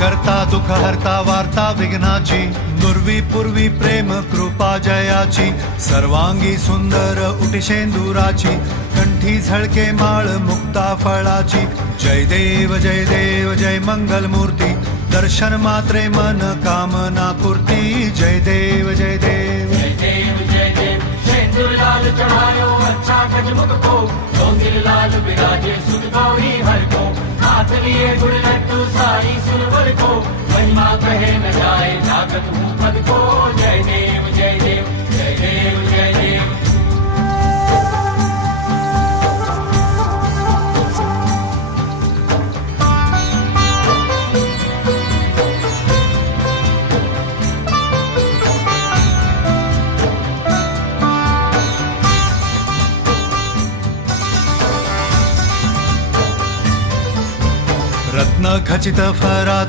करता दुःख हरता वार्ता विघ्नाची, दुर्वी पूर्वी प्रेम कृपा जयाची, सर्वांगी सुंदर उटिशेंदुराची, कंठी झळके माळ मुक्ता फळाची. जय देव जय मंगल मूर्ती, दर्शन मात्रे मन कामना पूर्ती. जय देव जय देव शेंदूर लाल चढ़ायो अच्छा गजमुख को, डोंगिर लाल बिराजे सुध गौरी हर को, हाथ लिए गुड़ लड्डू सारी सुरवर को, महिमा कहे न जाए जागत हूँ पद को. जय देव जय देव जय देव जय देव. रत्न खचित फरात